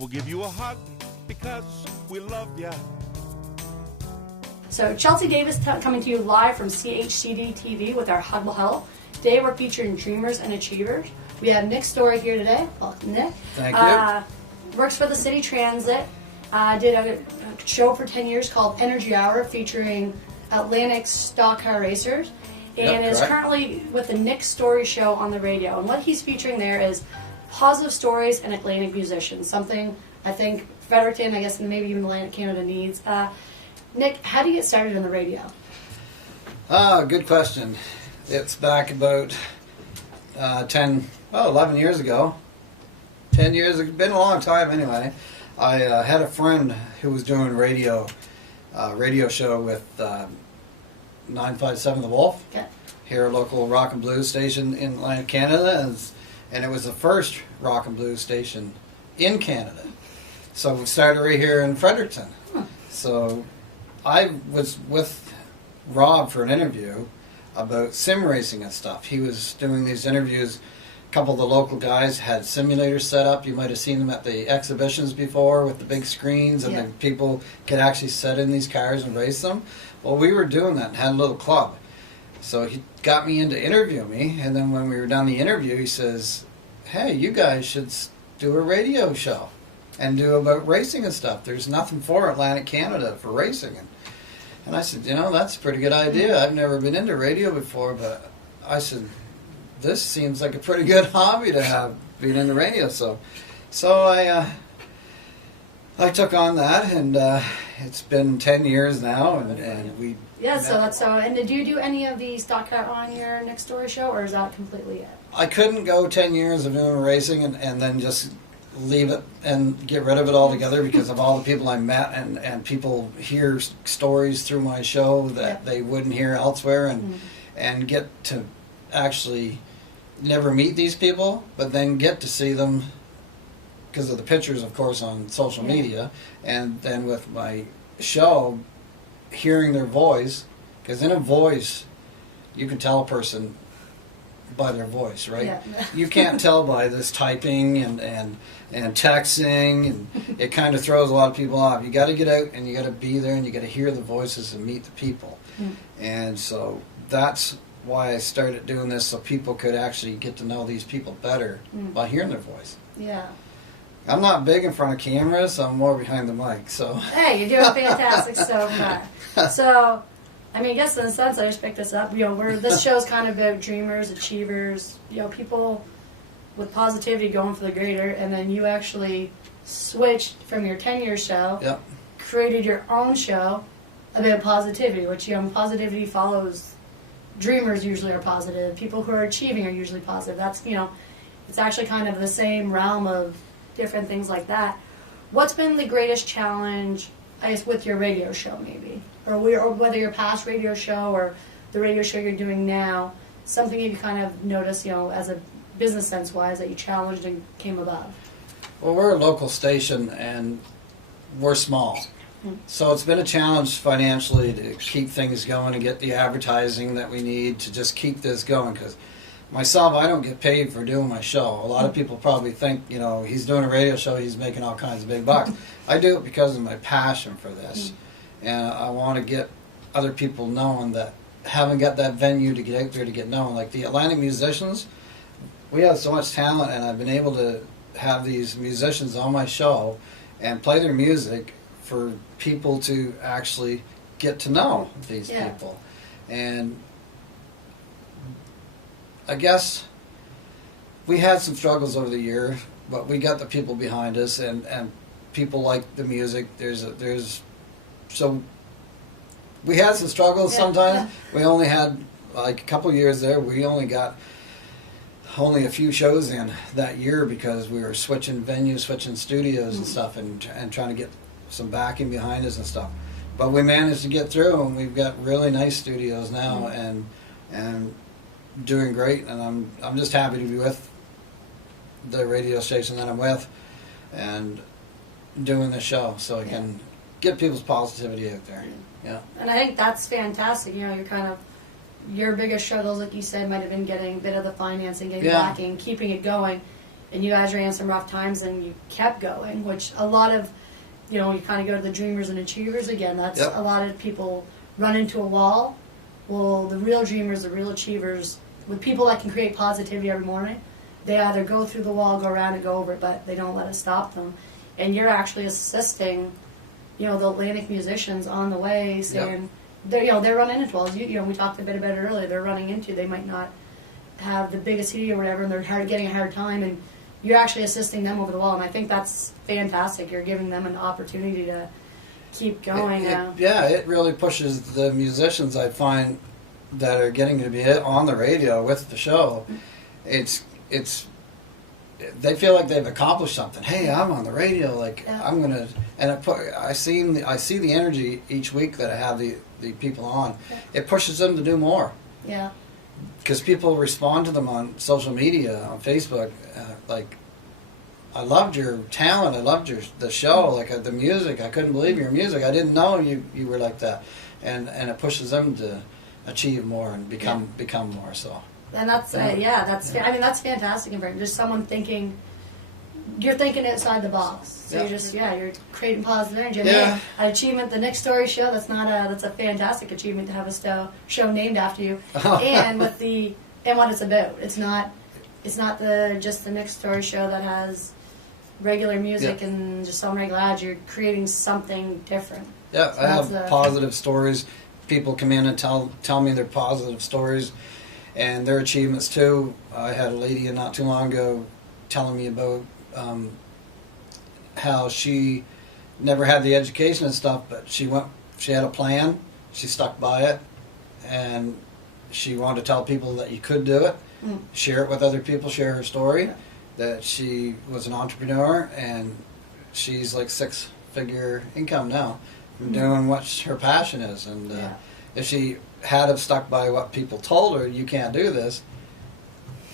We'll give you a hug because we love ya. So Chelsea Davis coming to you live from CHCD TV with our Huggable Huddle. Today we're featuring Dreamers and Achievers. We have Nick Storey here today. Welcome, Nick. Thank you. Works for the City Transit. Did a show for 10 years called Energy Hour featuring Atlantic stock car racers. And is currently with the Nick Storey Show on the radio. And what he's featuring there is positive stories and Atlantic musicians. Something I think Fredericton, I guess, and maybe even Atlantic Canada needs. Nick, how do you get started on the radio? Good question. It's back about 11 years ago. 10 years, it's been a long time anyway. I had a friend who was doing radio show with 957 The Wolf, here a local rock and blues station in Atlantic Canada, and it was the first rock and blues station in Canada. So we started right here in Fredericton. So I was with Rob for an interview about sim racing and stuff. He was doing these interviews. A couple of the local guys had simulators set up. You might have seen them at the exhibitions before with the big screens, and then people could actually sit in these cars and race them. Well, we were doing that and had a little club. So he got me in to interview me, and then when we were done the interview, he says, "Hey, you guys should do a radio show and do about racing and stuff. There's nothing for Atlantic Canada for racing." And I said, that's a pretty good idea. I've never been into radio before, but I said, this seems like a pretty good hobby to have, being into radio. So I took on that, and it's been 10 years now, and we... Yeah, and did you do any of the stock car on your Nick Storey show, or is that completely it? I couldn't go 10 years of doing racing and then just leave it and get rid of it altogether because of all the people I met, and people hear stories through my show that they wouldn't hear elsewhere, and get to actually never meet these people, but then get to see them because of the pictures, of course, on social media, and then with my show, hearing their voice, because in a voice, you can tell a person by their voice, right? Yeah. You can't tell by this typing and texting, and it kind of throws a lot of people off. You got to get out and you got to be there and you got to hear the voices and meet the people. And so that's why I started doing this, so people could actually get to know these people better by hearing their voice. Yeah. I'm not big in front of cameras, so I'm more behind the mic. So hey, you're doing fantastic so far. So, I mean, I guess in a sense, I just picked this up. This show's kind of about dreamers, achievers, people with positivity going for the greater, and then you actually switched from your 10-year show, created your own show about positivity, which, positivity follows. Dreamers usually are positive. People who are achieving are usually positive. That's, it's actually kind of the same realm of different things like that. What's been the greatest challenge, I guess, with your radio show, maybe? Or whether your past radio show or the radio show you're doing now, something you kind of notice, as a business sense-wise, that you challenged and came above? Well, we're a local station, and we're small. So it's been a challenge financially to keep things going and get the advertising that we need to just keep this going, because myself, I don't get paid for doing my show. A lot of people probably think, he's doing a radio show, he's making all kinds of big bucks. I do it because of my passion for this. And I want to get other people knowing that haven't got that venue to get out there to get known. Like the Atlantic musicians, we have so much talent, and I've been able to have these musicians on my show and play their music for people to actually get to know these people. And I guess we had some struggles over the year, but we got the people behind us, and people like the music. So we had some struggles sometimes. We only had like a couple years there. We only got a few shows in that year because we were switching venues, switching studios and stuff, and trying to get some backing behind us and stuff. But we managed to get through, and we've got really nice studios now, and doing great. And I'm just happy to be with the radio station that I'm with and doing the show, so I can get people's positivity out there. Yeah. And I think that's fantastic. You're kind of, your biggest struggles, like you said, might have been getting a bit of the financing, getting backing, keeping it going. and you guys ran into some rough times and you kept going, which a lot of, you kind of go to the dreamers and achievers again. That's a lot of people run into a wall. Well, the real dreamers, the real achievers, with people that can create positivity every morning, they either go through the wall, go around, and go over it, but they don't let it stop them. And you're actually assisting, the Atlantic musicians on the way, saying they're running into walls. We talked a bit about it earlier. They're running into. They might not have the biggest CD or whatever, and they're getting a hard time, and you're actually assisting them over the wall. And I think that's fantastic. You're giving them an opportunity to keep going. It really pushes the musicians, I find, that are getting to be on the radio with the show. It's they feel like they've accomplished something. Hey, I'm on the radio. I'm gonna, and I see the energy each week that I have the people on. It pushes them to do more. Yeah. Because people respond to them on social media, on Facebook, I loved your talent. I loved the show, the music. I couldn't believe your music. I didn't know you were like that, and it pushes them to achieve more and become more. So. And that's I mean, that's fantastic. Just someone thinking, you're thinking outside the box. So you're creating positive energy. And an achievement, the Nick Storey show. That's a fantastic achievement to have a show named after you. And what it's about. It's not just the Nick Storey show that has regular music and just some regular ads. You're creating something different. Yeah, so I have positive stories. People come in and tell me their positive stories and their achievements too. I had a lady not too long ago telling me about how she never had the education and stuff, but she had a plan, she stuck by it, and she wanted to tell people that you could do it, share it with other people, share her story, that she was an entrepreneur, and she's like 6-figure income now, doing what her passion is. And if she had have stuck by what people told her, you can't do this,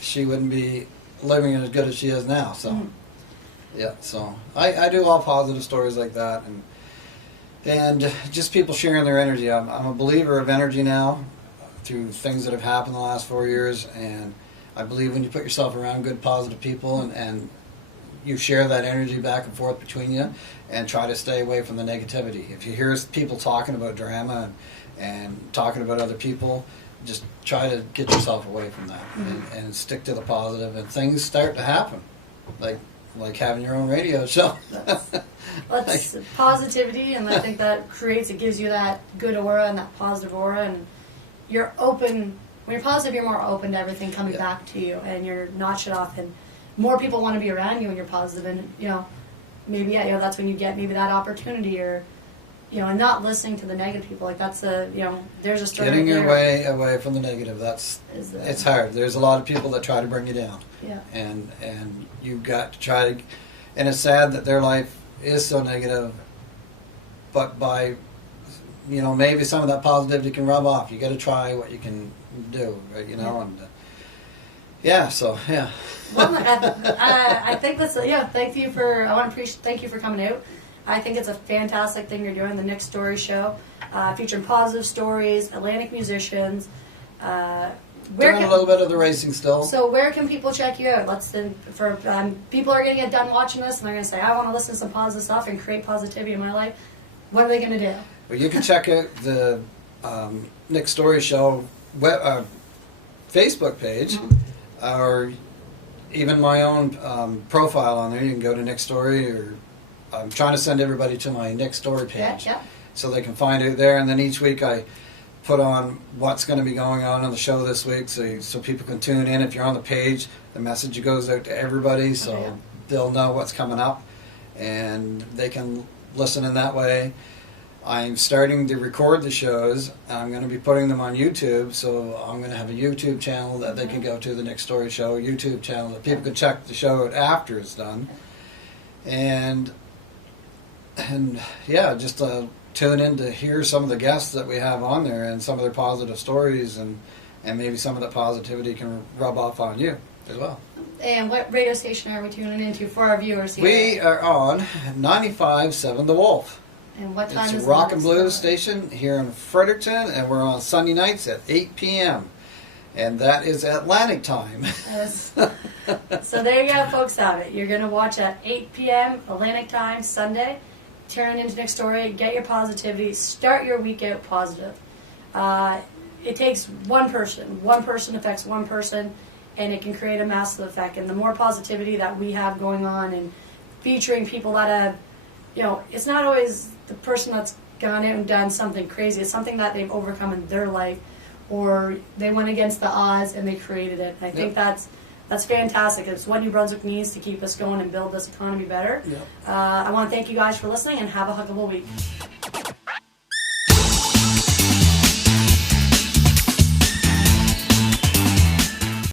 she wouldn't be living as good as she is now. So so I do all positive stories like that, and just people sharing their energy. I'm a believer of energy now through things that have happened the last 4 years, and I believe when you put yourself around good positive people and you share that energy back and forth between you, and try to stay away from the negativity. If you hear people talking about drama and talking about other people, just try to get yourself away from that and stick to the positive, and things start to happen, like having your own radio show. That's positivity, and I think that gives you that good aura and that positive aura, and you're open. When you're positive, you're more open to everything coming back to you, and you're not shut off, and more people want to be around you when you're positive, and maybe that's when you get maybe that opportunity, or and not listening to the negative people. There's a story. Getting your way away from the negative. It's hard. There's a lot of people that try to bring you down. Yeah. And you've got to try to, and it's sad that their life is so negative, but by maybe some of that positivity can rub off. You got to try what you can do, right? And Well, I think that's thank you for coming out. I think it's a fantastic thing you're doing, the Nick Storey show, featuring positive stories, Atlantic musicians. Doing a little bit of the racing still. So where can people check you out? People are going to get done watching this, and they're going to say, I want to listen to some positive stuff and create positivity in my life. What are they going to do? Well, you can check out the Nick Storey show Facebook page, or even my own profile on there. You can go to Nick Storey, or I'm trying to send everybody to my Nick Storey page so they can find it there. And then each week I put on what's going to be going on the show this week, so people can tune in. If you're on the page, the message goes out to everybody, so they'll know what's coming up, and they can listen in that way. I'm starting to record the shows. I'm going to be putting them on YouTube, so I'm going to have a YouTube channel that they can go to, the Nick Storey Show YouTube channel, that people can check the show out after it's done. And just tune in to hear some of the guests that we have on there and some of their positive stories, and maybe some of the positivity can rub off on you as well. And what radio station are we tuning into for our viewers here? We are on 95.7 The Wolf. And what time it's a rock and blues station here in Fredericton, and we're on Sunday nights at 8 p.m. And that is Atlantic time. Yes. So there you go, folks, have it. You're going to watch at 8 p.m. Atlantic time, Sunday. Turn into next Storey, get your positivity, start your week out positive. It takes one person affects one person, and it can create a massive effect. And the more positivity that we have going on and featuring people that have, you know, it's not always the person that's gone out and done something crazy. It's something that they've overcome in their life, or they went against the odds and they created it. And I think that's fantastic. It's what New Brunswick needs to keep us going and build this economy better. I want to thank you guys for listening, and have a huggable week.